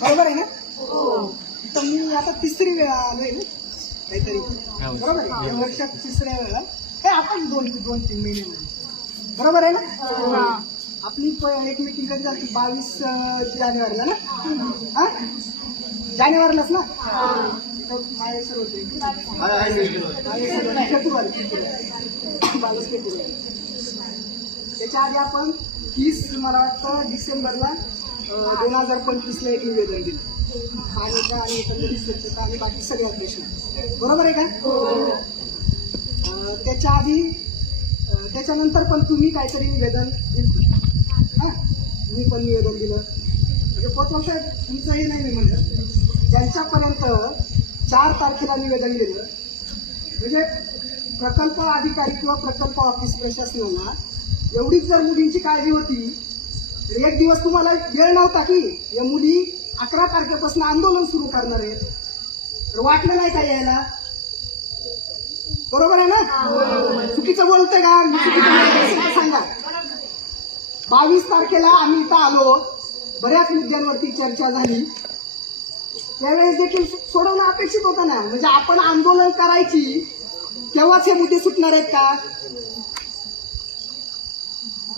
बरोबर आहे ना? तर मी आता तिसरी वेळा आलोय ना काहीतरी, बरोबर आहे? वर्षात तिसऱ्या वेळा हे आपण 2-3 महिने, बरोबर आहे ना? आपली एक मीटिंग कधी झाली 22 जानेवारीला ना? हा, जानेवारीलाच ना? माहेश्वर होते, त्याच्या आधी आपण 30 मला वाटतं डिसेंबरला 2025ला एक निवेदन दिलं पाण्याचा आणि एकंदरीत स्वच्छता आणि बाकी सगळ्या प्रश्न, बरोबर आहे का? त्याच्या आधी त्याच्यानंतर पण तुम्ही काहीतरी निवेदन दिलं, हा, मी पण निवेदन दिलं. म्हणजे कोतवाल साहेब तुमचं हे नाही मी म्हणलं, ज्यांच्यापर्यंत 4 तारखेला निवेदन दिलं, म्हणजे प्रकल्प अधिकारी किंवा प्रकल्प ऑफिस प्रशासनाला एवढीच जर मुलींची काळजी होती तर एक दिवस तुम्हाला वेळ नव्हता की या मुली 11 तारखेपासून आंदोलन सुरू करणार आहेत, तर वाटलं नाही का यायला? बरोबर आहे ना? चुकीचं बोलतोय का मी? चुकीचं सांगा. 22 तारखेला आम्ही इथं आलो, बऱ्याच मुद्द्यांवरती चर्चा झाली, त्यावेळेस देखील सोडवणं अपेक्षित होतं ना. म्हणजे आपण आंदोलन करायची तेव्हाच हे मुद्दे सुटणार आहेत का?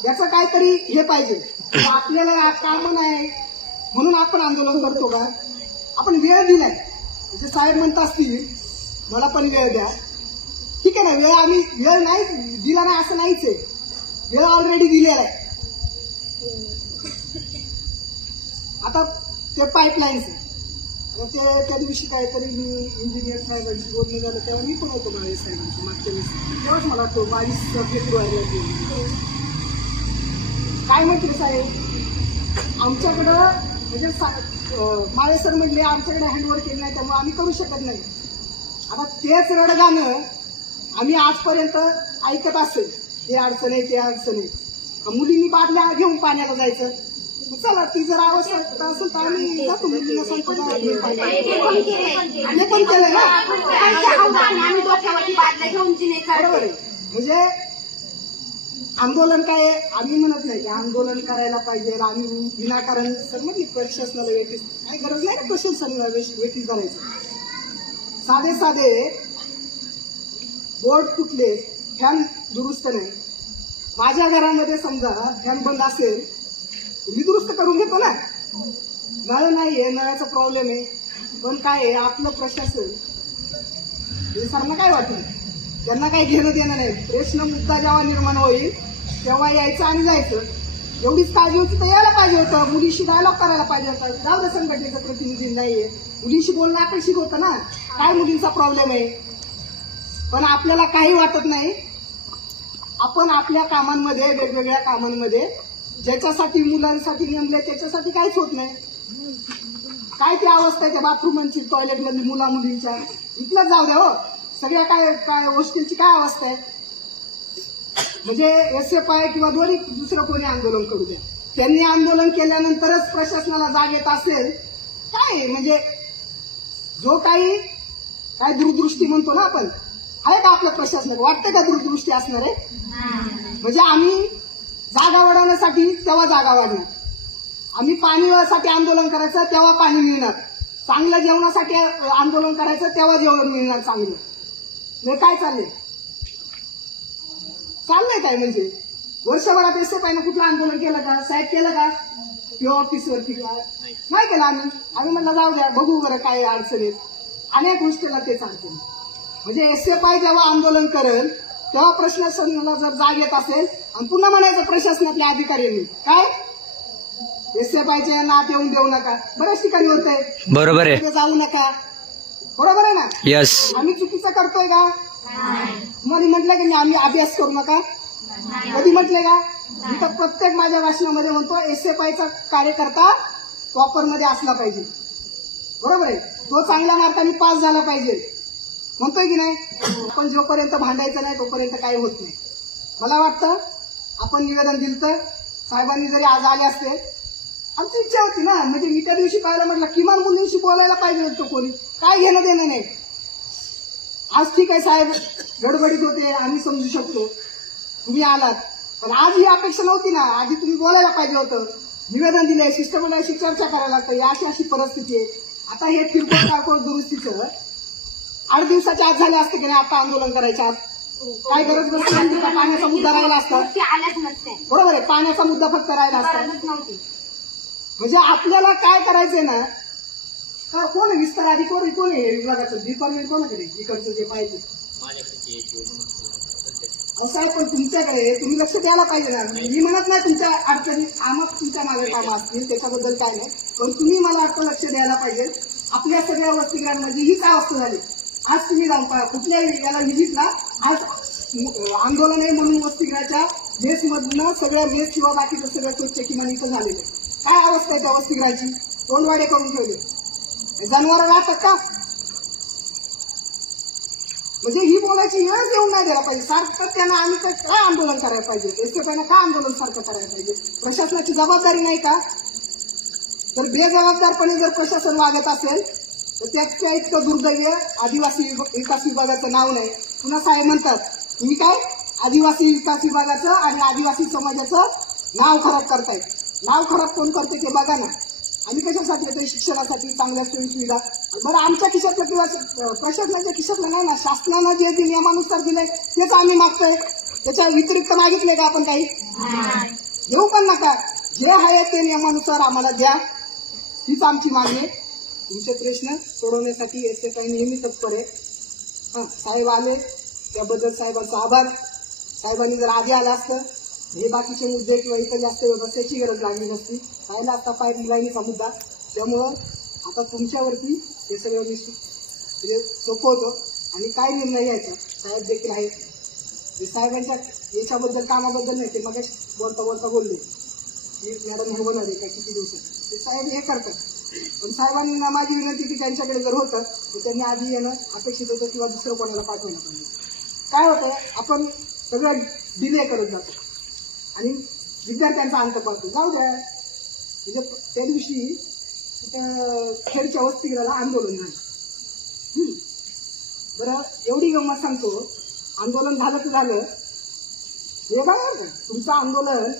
याचं काहीतरी हे पाहिजे. आपल्याला काम नाही म्हणून आपण आंदोलन करतो का? आपण वेळ दिलाय, म्हणजे साहेब म्हणत असतील मला पण वेळ द्या, ठीक आहे ना? आम्ही वेळ नाही दिला नाही असं नाहीच आहे, वेळ ऑलरेडी दिलेला आहे. आता ते पाईपलाईन्स ते त्या दिवशी काहीतरी मी इंजिनियर साहेबांशी बोलणं झालं तेव्हा मी पण होतो बाळी साहेबांशी मागच्या वेळेस, तेव्हाच मला तो 22 फेब्रुवारीला काय म्हटले साहेब आमच्याकडं, म्हणजे माळे सर म्हटले आमच्याकडे हँडओव्हर केलं नाही त्यामुळे आम्ही करू शकत नाही. आता तेच रडगाणं आम्ही आजपर्यंत ऐकत असेल, हे अडचण आहे ते अडचण आहे, मुलींनी बाटल्या घेऊन पाण्याला जायचं, चला ती जर आवश्यकता असेल तर आम्ही जातो मुलींना सांगतो पण केलं ना, बरोबर आहे. म्हणजे आंदोलन काय आम्ही म्हणत नाही की आंदोलन करायला पाहिजे, आम्ही विनाकारण सर म्हटली प्रशासनाला वेटीस काही गरज नाही ना, प्रशासनाला वेटीस करायचं. साधे साधे बोर्ड तुटले, फॅन दुरुस्त नाही, माझ्या घरामध्ये समजा फॅन बंद असेल मी दुरुस्त करून घेतो ना, नळ नाही आहे, नळाचा प्रॉब्लेम आहे, पण काय आहे आपलं प्रशासन सरना काय वाटलं, त्यांना काही घेणं देणं नाही. प्रश्न मुद्दा जेव्हा निर्माण होईल तेव्हा यायचं आणि जायचं, एवढीच काळजी होती तर यायला पाहिजे होतं, मुलीशी डायलॉग करायला पाहिजे होतं. जाऊ दे संघटनेचं प्रतिनिधी नाहीये, मुलीशी बोलणं अपेक्षित होतं ना, काय मुलींचा प्रॉब्लेम आहे. पण आपल्याला काही वाटत नाही, आपण आपल्या कामांमध्ये वेगवेगळ्या कामांमध्ये ज्याच्यासाठी मुलांसाठी नेमले त्याच्यासाठी काहीच होत नाही. काय ती अवस्था आहे त्या बाथरूमांची, टॉयलेट मधली मुला मुलींच्या, इथलंच जाऊ द्या हो, सगळ्या काय काय हॉस्टेलची काय अवस्था आहे. म्हणजे SFI किंवा दोन्ही दुसरं कोणी आंदोलन करू द्या, त्यांनी आंदोलन केल्यानंतरच प्रशासनाला जाग येत असेल काय, म्हणजे जो काही काय दूरदृष्टी म्हणतो ना आपण, आहे का आपल्या प्रशासनाला? वाटतं का दूरदृष्टी असणार आहे? म्हणजे आम्ही जागा वाढवण्यासाठी तेव्हा जागा वाढणार, आम्ही पाणीसाठी आंदोलन करायचं तेव्हा पाणी मिळणार, चांगल्या जेवणासाठी आंदोलन करायचं तेव्हा जेवण मिळणार चांगलं. हे काय चाललंय काय? म्हणजे वर्षभरात SFI कुठलं आंदोलन केलं का? साहेब केलं का? किंवा ऑफिसवरती का? नाही केलं. आम्ही म्हणलं जाऊ द्या बघू बरं काय अडचणीत, अनेक गोष्टीला तेच अडचण. म्हणजे SFI जेव्हा आंदोलन करेल तेव्हा प्रशासनाला जर जाग येत असेल आणि पुन्हा म्हणायचं प्रशासनातल्या अधिकाऱ्यांनी काय SFIच्या नात येऊन देऊ नका, बऱ्याच ठिकाणी होत आहे, बरोबर आहे, जाऊ नका, बरोबर आहे ना? यस. आम्ही चुकीचं करतोय का? तुम्हाला म्हटलं की आम्ही अभ्यास करू नका, कधी म्हटले का? मी तर प्रत्येक माझ्या भाषणामध्ये म्हणतो SFIचा कार्यकर्ता प्रॉपर मध्ये असला पाहिजे, बरोबर आहे, तो चांगल्या मार्काने पास झाला पाहिजे, म्हणतोय की नाही? पण जोपर्यंत भांडायचं नाही तोपर्यंत काही होत नाही. मला वाटतं आपण निवेदन दिलं तर साहेबांनी जरी आज आले असते, आमची इच्छा होती ना, म्हणजे मी त्या दिवशी पाहायला म्हटलं किमान मुलींशी बोलायला पाहिजे होतं, कोणी काय घेणं देणं नाही. आज ठीक आहे साहेब गडबडीत होते, आम्ही समजू शकतो, तुम्ही आलात, पण आज ही अपेक्षा नव्हती ना. आधी तुम्ही बोलायला पाहिजे होतं, निवेदन दिलंय, शिष्टमंडळाशी चर्चा करायला लागतं, अशी अशी परिस्थिती आहे. आता हे किरकोळ कारकोळ दुरुस्तीचं 8 दिवसाच्या आत झालं असतं की नाही आता आंदोलन करायच्या आत? काय गरज नसते. पाण्याचा मुद्दा राहिला असता. आल्याच नसते. बरोबर आहे, पाण्याचा मुद्दा फक्त राहिला असता. म्हणजे आपल्याला काय करायचंय ना, कोण आहे विस्तार अधिकारी, कोण आहे विभागाचं डिपार्टमेंट, कोणाकडे इकडचं जे पाहिजे असं आहे. पण तुमच्याकडे तुम्ही लक्ष द्यायला पाहिजे ना. मी म्हणत नाही तुमच्या अडचणी आम्हाला तुमच्या मागे कामं असतील, त्याच्याबद्दल काय नाही, पण तुम्ही मला वाटतं लक्ष द्यायला पाहिजे. आपल्या सगळ्या वसतिगृहांमध्ये ही काय अवस्था झाली. आज तुम्ही जाऊन पहा कुठल्याही याला व्हिजिटला, आज आंदोलन आहे म्हणून वसतिगृहाच्या मेसमधनं सगळ्या मेस किंवा बाकीचं सगळं चेकिंग इथं झालेलं आहे. काय अवस्था आहे त्या वसतिगृहाची. तोंडवाडे करून ठेवले. जनावर राहतात का. म्हणजे ही बोलायची वेळच येऊन नाही द्यायला पाहिजे. सारखं त्यांना आम्ही काय आंदोलन करायला पाहिजे, एसटीपीनं काय आंदोलन सारखं करायला पाहिजे. प्रशासनाची जबाबदारी नाही का. तर बेजबाबदारपणे जर प्रशासन वागत असेल तर त्याच्या इतकं दुर्दैव आदिवासी विकास विभागाचं नाव नाही. पुन्हा साहेब म्हणतात तुम्ही काय आदिवासी विकास विभागाचं आणि आदिवासी समाजाचं नाव खराब करतायत. नाव खराब कोण करते ते बघा ना. आणि कशासाठी येते, शिक्षणासाठी, चांगल्या सोयी सुविधा. बरं आमच्या खिशातलं किंवा प्रशासनाच्या खिशातलं नाही ना, शासनानं जे नियमानुसार दिलंय तेच आम्ही मागतोय. त्याच्या व्यतिरिक्त मागितले का आपण काही देऊ पण नका. जे आहे ते नियमानुसार आम्हाला द्या, हीच आमची मागणी आहे. तुमचे प्रश्न सोडवण्यासाठी एसएफआय नेहमी तत्पर आहे. साहेब आले त्याबद्दल साहेबांचा आभार. साहेबांनी जर आधी आलं असतं हे बाकीचे मुद्दे किंवा इतर जास्त वेळ बसायची गरज लागली नसती. राहिला असता पाईपलाईनचा मुद्दा. त्यामुळं आता तुमच्यावरती हे सगळं म्हणजे सोपवतो आणि काय निर्णय घ्यायचा साहेब देखील आहेत. हे साहेबांच्या याच्याबद्दल कामाबद्दल नाही, ते मग बोलता बोलता बोलले की मॅडम हे होणार आहे का किती दिवसात, ते साहेब हे करतात. पण साहेबांना माझी विनंती की त्यांच्याकडे जर होतं तर त्यांनी आधी येणं अपेक्षित होतं किंवा दुसरं कोणाला पाठवलं पाहिजे. काय होतं आपण सगळं डिले करत जातो आणि विद्यार्थ्यांचा अंत पडतो. जाऊ द्या. म्हणजे त्या दिवशी खेडच्या वसतिगृहाला आंदोलन झालं. बरं एवढी गंमत सांगतो, आंदोलन झालं तर झालं हे बघा का तुमचं आंदोलन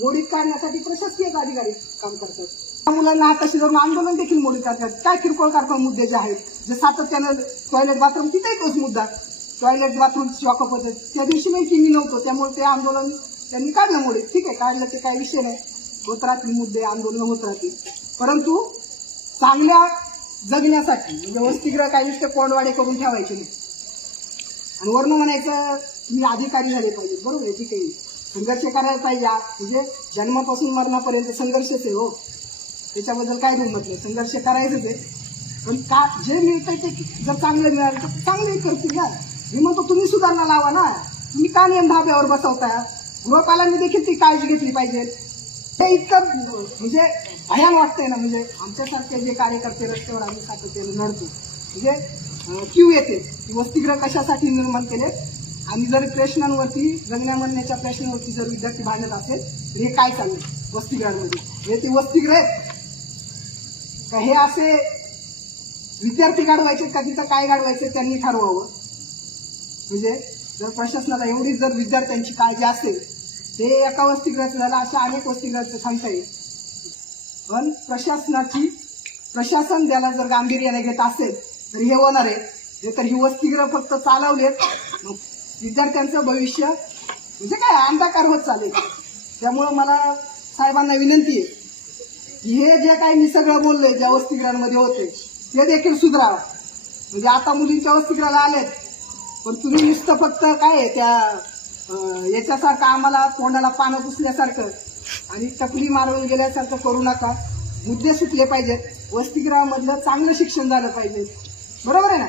मोडीत काढण्यासाठी प्रशासकीय अधिकारी काम करतात. त्या मुलांना हाताशी धरून आंदोलन देखील मोडीत काढतात. काय किरकोळ कारकोळ मुद्दे जे आहेत, जे सातत्यानं टॉयलेट बाथरूम, तिथेही तोच मुद्दा, टॉयलेट बाथरूम शॉकअप होतं. त्या दिवशी माहिती मी नव्हतो, त्यामुळे ते आंदोलन त्यांनी काढलं मोडीत. ठीक आहे, काढलं ते काही विषय नाही, होत राहतील मुद्दे, आंदोलन होत राहतील. परंतु चांगल्या जगण्यासाठी म्हणजे वसतिगृह काही नुसते कोंडवाडे करून ठेवायचे नाही. आणि वर्ण म्हणायचं तुम्ही अधिकारी झाले पाहिजे. बरोबर आहे, ठीक आहे, संघर्ष करायला पाहिजे. म्हणजे जन्मापासून मरणापर्यंत संघर्षच आहे हो, त्याच्याबद्दल काय नाही म्हटलं, संघर्ष करायचंच आहे. पण का जे मिळतंय ते जर चांगलं मिळालं तर चांगले करतील ना. मी म्हणतो तुम्ही सुधारणा लावा ना. तुम्ही का नियम धाब्यावर बसवता. गृहपालांनी देखील ती काळजी घेतली पाहिजे. हे इतकं म्हणजे भयान वाटतंय ना. म्हणजे आमच्यासारखे जे कार्यकर्ते रस्त्यावर आम्ही सातत्याने लढतो, म्हणजे क्यू येते वसतिगृह कशासाठी निर्माण केले. आणि जर प्रश्नांवरती जगण्या म्हणण्याच्या प्रश्नांवरती जर विद्यार्थी भांडत असेल तर हे काय चाललंय वसतिगृहांमध्ये. हे ते वसतिगृह आहेत का, हे असे विद्यार्थी गाडवायचे का, तिथं काय गाडवायचे त्यांनी ठरवावं. म्हणजे जर प्रशासनाला एवढी जर विद्यार्थ्यांची काळजी असेल, ते एका वसतिगृहाचं झालं, अशा अनेक वसतिगृहाचं सांगता येईल. पण प्रशासन त्याला जर गांभीर्याने घेत असेल तर हे होणार आहे. हे तर ही वसतिगृह फक्त चालवलेत, विद्यार्थ्यांचं भविष्य म्हणजे काय अंधकार होत चालेल. त्यामुळं मला साहेबांना विनंती आहे की हे जे काही मी सगळं बोललोय ज्या वसतिगृहांमध्ये होते ते देखील सुधारावं. म्हणजे आता मुलींच्या वसतिगृहाला आलेत, पण तुम्ही नुसतं फक्त काय आहे त्या याच्यासारखं आम्हाला तोंडाला पानं पुसल्यासारखं आणि टपली मारवून गेल्यासारखं करू नका. मुद्दे सुटले पाहिजेत. वसतिगृहामधलं चांगलं शिक्षण झालं पाहिजे. बरोबर आहे ना.